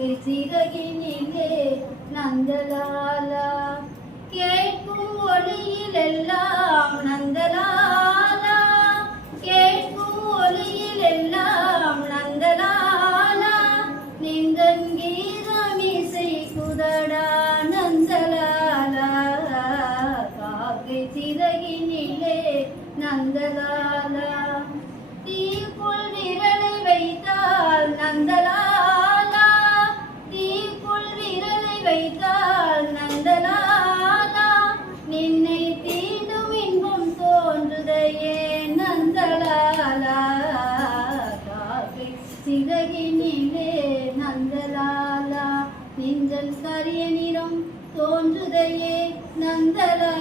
காக்கை சிறகினிலே நந்தலாலா கேட்கும் ஒளியிலெல்லாம் நந்தலாலா கேட்கும் ஒளியிலெல்லாம் நந்தலாலா நின்றன் கீதமிசை குதடா நந்தலாலா காக்கை சிறகினிலே நந்தலாலா தீக்குள் விரலை வைத்தால் நந்தலாலா தீக்குள் விரலை வைத்தால் நந்தலாலா நின்னை தீண்டும் இன்பம் தோன்றுதையே நந்தலாலா காக்கை சிறகினிலே நந்தலாலா நின்றல் கரிய நிறம் தோன்றுதையே நந்தலாலா